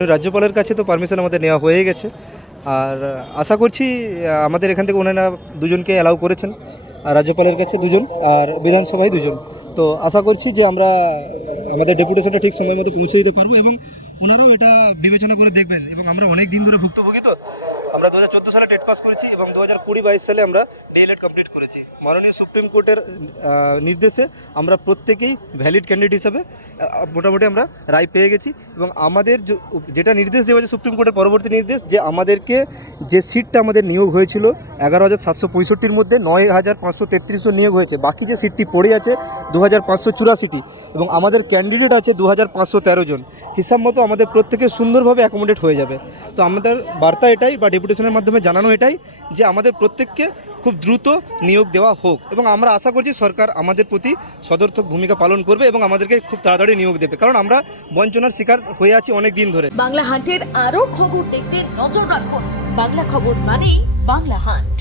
রাজ্যপালের কাছে তো পারমিশন আমাদের নেওয়া হয়ে গেছে, আর আশা করছি আমাদের এখান থেকে ওনারা দুজনকে অ্যালাউ করেছেন, আর রাজ্যপালের কাছে দুজন আর বিধানসভায় দুজন। তো আশা করছি যে আমরা আমাদের ডেপুটেশনটা ঠিক সময় মতো পৌঁছে দিতে পারবো এবং ওনারাও এটা বিবেচনা করে দেখবেন। এবং আমরা অনেক দিন ধরে ভুক্তভোগী, তো আমরা 2014 সালে টেট পাস করেছি এবং 2020-22 সালে আমরা ডিএলএড কমপ্লিট করেছি। মাননীয় সুপ্রিম কোর্টের নির্দেশে আমরা প্রত্যেকেই ভ্যালিড ক্যান্ডিডেট হিসাবে মোটামুটি আমরা রায় পেয়ে গেছি। এবং আমাদের যেটা নির্দেশ দেওয়া হয়েছে সুপ্রিম কোর্টের পরবর্তী নির্দেশ, যে আমাদেরকে যে সিটটা আমাদের নিয়োগ হয়েছিল 11,765-র মধ্যে 9,533 জন নিয়োগ হয়েছে, বাকি যে সিটটি পড়ে আছে 2,584টি এবং আমাদের ক্যান্ডিডেট আছে 2,513 জন। হিসাব মতো আমাদের প্রত্যেকে সুন্দরভাবে অ্যাকোমোডেট হয়ে যাবে। তো আমাদের বার্তা এটাই বা ডেপুটেশনের মাধ্যমে জানানো এটাই যে আমাদের প্রত্যেককে খুব দ্রুত নিয়োগ দেওয়া হোক, এবং আমরা আশা করছি সরকার আমাদের প্রতি সদর্থক ভূমিকা পালন করবে এবং আমাদেরকে খুব তাড়াতাড়ি নিয়োগ দেবে, কারণ আমরা বঞ্চনার শিকার হয়ে আছি অনেক দিন ধরে। বাংলা হান্টের আরও খবর দেখতে নজর রাখুন। বাংলা খবর মানেই বাংলা হান্ট।